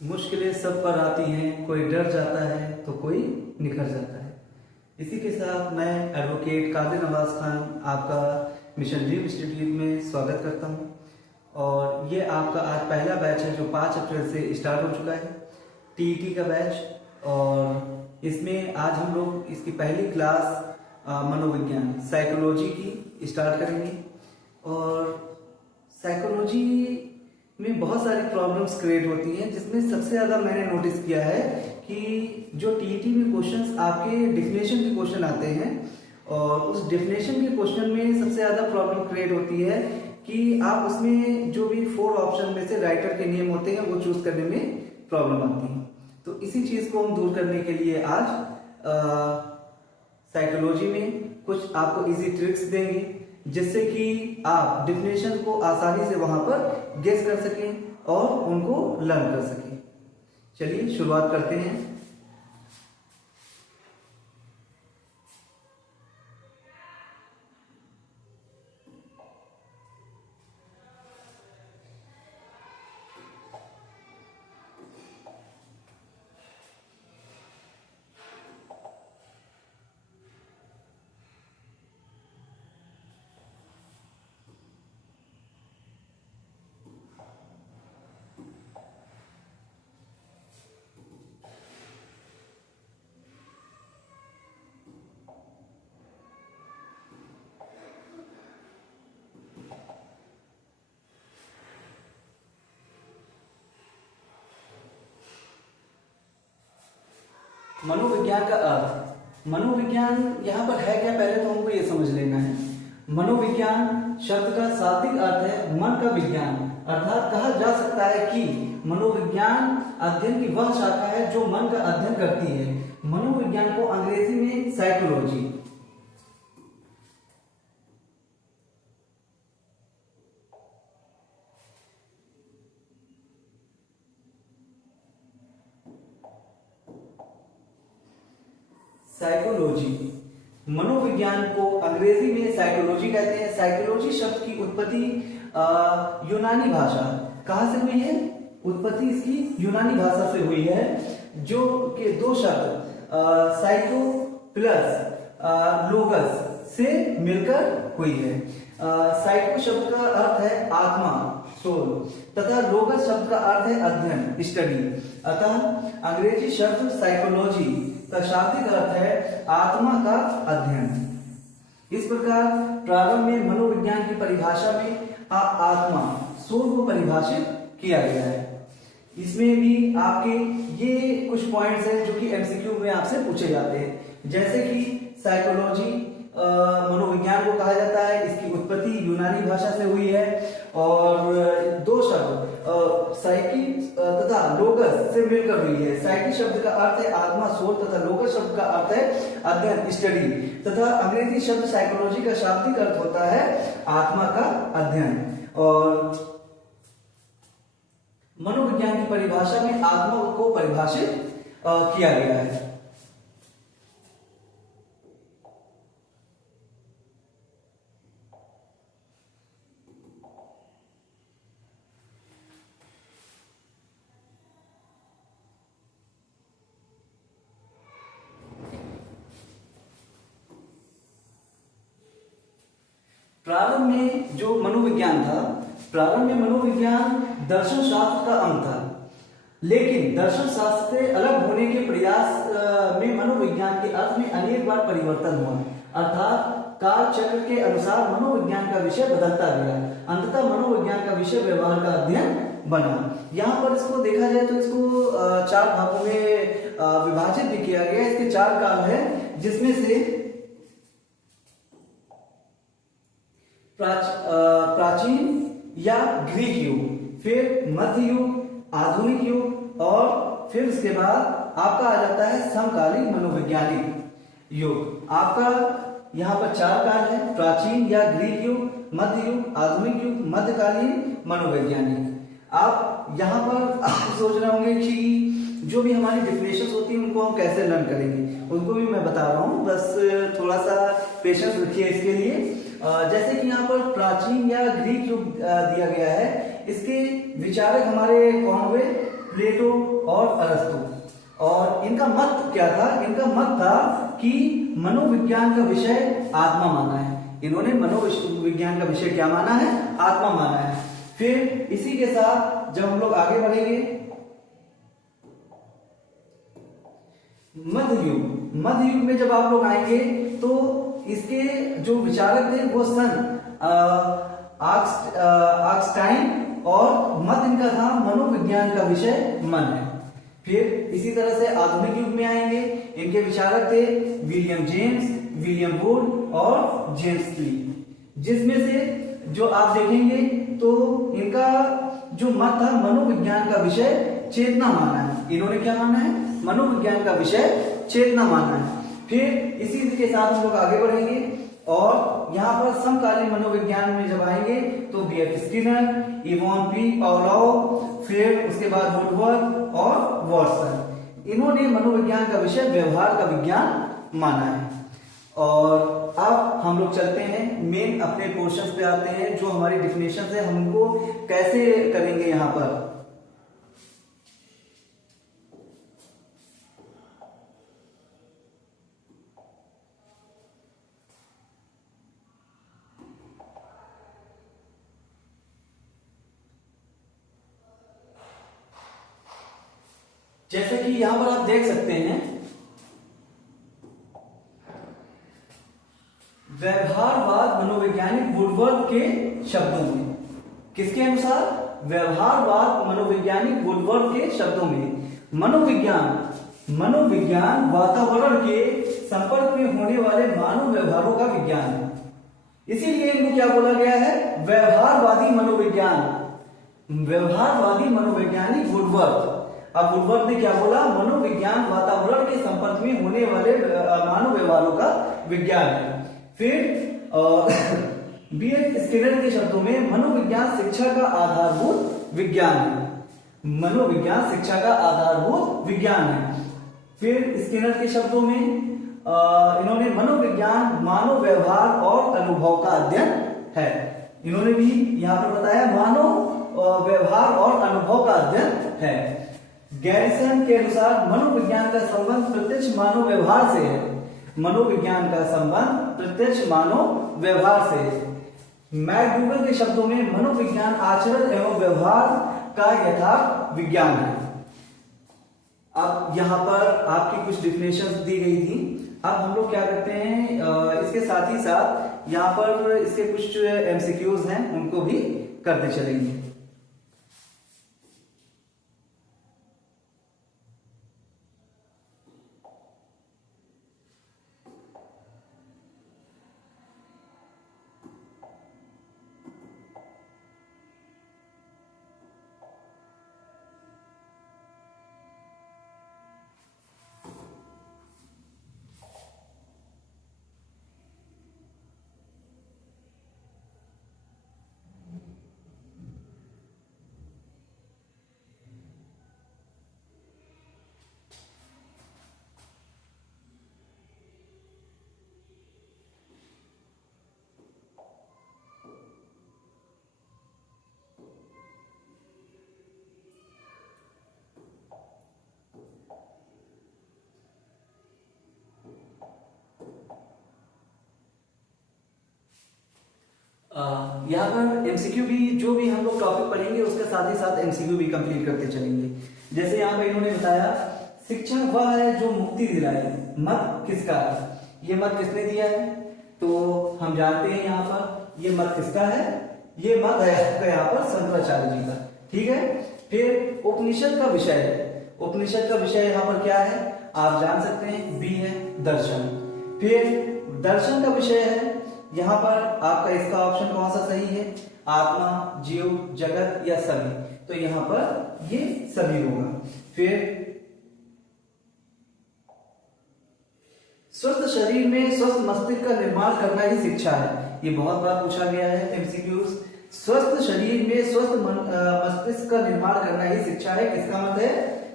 मुश्किलें सब पर आती हैं, कोई डर जाता है तो कोई निखर जाता है। इसी के साथ मैं एडवोकेट कादिर नवाज खान आपका मिशन ड्रीम इंस्टीट्यूट में स्वागत करता हूं। और ये आपका आज पहला बैच है जो 5 अप्रैल से स्टार्ट हो चुका है, टीईटी का बैच। और इसमें आज हम लोग इसकी पहली क्लास मनोविज्ञान साइकोलॉजी की स्टार्ट करेंगे। और साइकोलॉजी में बहुत सारी प्रॉब्लम्स क्रिएट होती हैं, जिसमें सबसे ज़्यादा मैंने नोटिस किया है कि जो टीईटी में क्वेश्चंस आपके डिफिनेशन के क्वेश्चन आते हैं, और उस डिफिनेशन के क्वेश्चन में सबसे ज़्यादा प्रॉब्लम क्रिएट होती है कि आप उसमें जो भी 4 ऑप्शन में से राइटर के नियम होते हैं वो चूज करने में प्रॉब्लम आती है। तो इसी चीज़ को हम दूर करने के लिए आज साइकोलॉजी में कुछ आपको इजी ट्रिक्स देंगे, जिससे कि आप डिफिनेशन को आसानी से वहां पर गेस कर सकें और उनको लर्न कर सकें। चलिए शुरुआत करते हैं। मनोविज्ञान का अर्थ, मनोविज्ञान यहाँ पर है क्या, पहले तो हमको ये समझ लेना है। मनोविज्ञान शब्द का शाब्दिक अर्थ है मन का विज्ञान, अर्थात कहा जा सकता है कि मनोविज्ञान अध्ययन की वह शाखा है जो मन का अध्ययन करती है। मनोविज्ञान को अंग्रेजी में साइकोलॉजी, साइकोलॉजी मनोविज्ञान को अंग्रेजी में साइकोलॉजी कहते हैं। साइकोलॉजी शब्द की उत्पत्ति यूनानी भाषा, कहां से हुई है? उत्पत्ति इसकी यूनानी भाषा से हुई है, जो के 2 शब्द साइको प्लस लोगस से मिलकर हुई है। साइको शब्द का अर्थ है आत्मा, सोल, तथा लोगस शब्द का अर्थ है अध्ययन, स्टडी। अतः अंग्रेजी शब्द साइकोलॉजी का शाब्दिक अर्थ है आत्मा का अध्ययन। इस प्रकार प्रारंभ में मनोविज्ञान की परिभाषा में आत्मा, सोल को परिभाषित किया गया है। इसमें भी आपके ये कुछ पॉइंट्स हैं जो कि एमसीक्यू में आपसे पूछे जाते हैं, जैसे कि साइकोलॉजी मनोविज्ञान को कहा जाता है, इसकी उत्पत्ति यूनानी भाषा से हुई है, और 2 शब्द साइकी तथा लोगस से मिलकर हुई है। साइकी शब्द का अर्थ है आत्मा, सोल, तथा लोगस शब्द का अर्थ है अध्ययन, स्टडी, तथा अंग्रेजी शब्द साइकोलॉजी का शाब्दिक अर्थ होता है आत्मा का अध्ययन। और मनोविज्ञान की परिभाषा में आत्मा को परिभाषित किया गया है। प्रारंभ में जो मनोविज्ञान था, प्रारंभ में मनोविज्ञान दर्शन शास्त्र का अंग था, लेकिन दर्शन शास्त्र से अलग होने के प्रयास में मनोविज्ञान के अर्थ में अनेक बार परिवर्तन हुआ, अर्थात काल चक्र के अनुसार मनोविज्ञान का विषय बदलता गया। अंततः मनोविज्ञान का विषय व्यवहार का अध्ययन बना। यहाँ पर इसको देखा जाए तो इसको 4 भागों में विभाजित भी किया गया। इसके 4 काल है, जिसमें से प्राचीन या ग्रीक युग, फिर मध्य युग, आधुनिक युग, और फिर उसके बाद आपका आ जाता है समकालीन मनोवैज्ञानिक युग। आपका यहाँ पर 4 काल है, प्राचीन या ग्रीक युग, मध्य युग, आधुनिक युग, मध्यकालीन मनोवैज्ञानिक। आप यहाँ पर आप सोच रहे होंगे कि जो भी हमारी डिफिनेशंस होती हैं उनको हम कैसे लर्न करेंगे, उनको भी मैं बता रहा हूँ, बस थोड़ा सा पेशेंस रखिए इसके लिए। जैसे कि यहाँ पर प्राचीन या ग्रीक युग दिया गया है, इसके विचारक हमारे कौन हुए? प्लेटो और अरस्तु। और इनका मत क्या था? इनका मत था कि मनोविज्ञान का विषय आत्मा माना है। इन्होंने मनोविज्ञान का विषय क्या माना है? आत्मा माना है। फिर इसी के साथ जब हम लोग आगे बढ़ेंगे, मध्य युग में जब आप लोग आएंगे तो इसके जो विचारक थे वो सन आर्कस्टाइन, और मत इनका था मनोविज्ञान का विषय मन है। फिर इसी तरह से आधुनिक युग में आएंगे, इनके विचारक थे विलियम जेम्स, विलियम वुड और जेम्स क्लीव, जिसमें से जो आप देखेंगे तो इनका जो मत था मनोविज्ञान का विषय चेतना माना है। इन्होंने क्या माना है? मनोविज्ञान का विषय चेतना माना है। फिर इसी के साथ हम लोग आगे बढ़ेंगे और यहाँ पर समकालीन मनोविज्ञान में जब आएंगे तो B.F. Skinner, Ivan P Pavlov, फिर उसके बाद वुडवर्थ और वॉटसन, इन्होंने मनोविज्ञान का विषय व्यवहार का विज्ञान माना है। और अब हम लोग चलते हैं मेन अपने पोर्शंस पे आते हैं, जो हमारी डिफिनेशन है हम उनको कैसे करेंगे यहाँ पर। जैसे कि यहां पर आप देख सकते हैं, व्यवहारवाद मनोवैज्ञानिक वुडवर्थ के शब्दों में, किसके अनुसार? व्यवहारवाद मनोवैज्ञानिक वुडवर्थ के शब्दों में, मनोविज्ञान वातावरण के संपर्क में होने वाले मानव व्यवहारों का विज्ञान है। इसीलिए इनको क्या बोला गया है? व्यवहारवादी मनोविज्ञान, व्यवहारवादी मनोवैज्ञानिक वुडवर्थ। अब वुडवर्थ ने क्या बोला? मनोविज्ञान वातावरण के संपर्क में होने वाले मानव व्यवहारों का विज्ञान है। फिर B.F. स्किनर के शब्दों में मनोविज्ञान शिक्षा का आधारभूत विज्ञान है। मनोविज्ञान शिक्षा का आधारभूत विज्ञान है। फिर स्किनर के शब्दों में इन्होंने मनोविज्ञान मानव व्यवहार और अनुभव का अध्ययन है। इन्होंने भी यहां पर बताया मानव व्यवहार और अनुभव का अध्ययन है। गैरिसन के अनुसार मनोविज्ञान का संबंध प्रत्यक्ष मानव व्यवहार से है। मनोविज्ञान का संबंध प्रत्यक्ष मानव व्यवहार से है। मैकडूगल के शब्दों में मनोविज्ञान आचरण एवं व्यवहार का यथार्थ विज्ञान है। अब यहां पर आपकी कुछ डिफिनेशंस दी गई थी। अब हम लोग क्या करते हैं, इसके साथ ही साथ यहां पर इसके कुछ एमसीक्यूज हैं, उनको भी करते चलेंगे। यहाँ पर एमसीक्यू भी, जो भी हम लोग टॉपिक पढ़ेंगे उसके साथ ही साथ एमसीक्यू भी कंप्लीट करते चलेंगे। जैसे यहाँ पे इन्होंने बताया शिक्षा वह है जो मुक्ति दिलाए, मत किसका है? ये मत किसने दिया है? तो हम जानते हैं यहाँ पर ये मत किसका है? ये मत है यहाँ पर शंकराचार्य जी का। ठीक है। फिर उपनिषद का विषय है। उपनिषद का विषय यहाँ पर क्या है? आप जान सकते हैं, बी है दर्शन। फिर दर्शन का विषय है यहाँ पर आपका, इसका ऑप्शन कौन सा सही है? आत्मा, जीव, जगत या सभी? तो यहाँ पर ये सभी होगा। फिर स्वस्थ शरीर में स्वस्थ मस्तिष्क का निर्माण करना ही शिक्षा है। ये बहुत बार पूछा गया है एमसीक्यूज। स्वस्थ शरीर में स्वस्थ मस्तिष्क का निर्माण करना ही शिक्षा है, किसका मत है?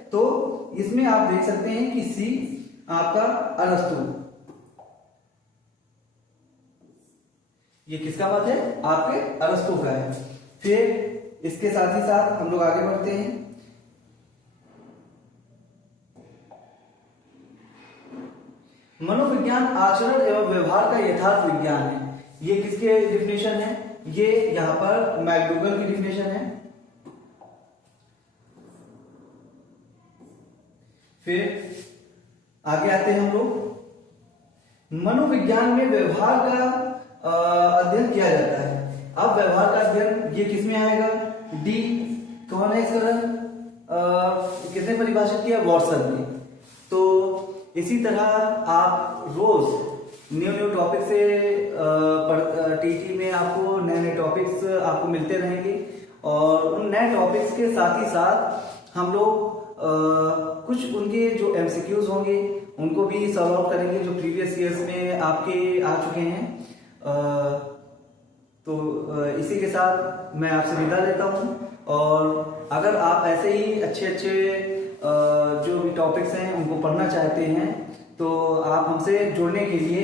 तो इसमें आप देख सकते हैं कि सी आपका अरस्तु, ये किसका मत है? आपके अरस्तु का है। फिर इसके साथ ही साथ हम लोग आगे बढ़ते हैं। मनोविज्ञान आचरण एवं व्यवहार का यथार्थ विज्ञान है। ये किसके डिफिनेशन है? ये यहां पर मैकडूगल की डिफिनेशन है। फिर आगे आते हैं हम लोग। मनोविज्ञान में व्यवहार का अध्ययन किया जाता है। अब व्यवहार का अध्ययन ये किसमें आएगा? डी। कौन है इसका? किसने परिभाषित किया? वॉटसन ने। तो इसी तरह आप रोज न्यू टॉपिक से टीटी में आपको नए नए टॉपिक्स आपको मिलते रहेंगे, और उन नए टॉपिक्स के साथ ही साथ हम लोग कुछ उनके जो एमसीक्यूज होंगे उनको भी सॉल्व आउट करेंगे जो प्रीवियस ईयर्स में आपके आ चुके हैं। तो इसी के साथ मैं आपसे विदा लेता हूं, और अगर आप ऐसे ही अच्छे अच्छे जो भी टॉपिक्स हैं उनको पढ़ना चाहते हैं तो आप हमसे जुड़ने के लिए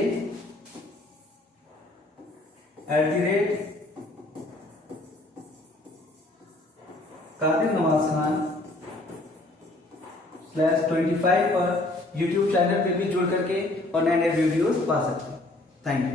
@कादिर_नवाज_खान/25 पर यूट्यूब चैनल पे भी जुड़ करके और नए नए वीडियोस पा सकते हैं। Thank you.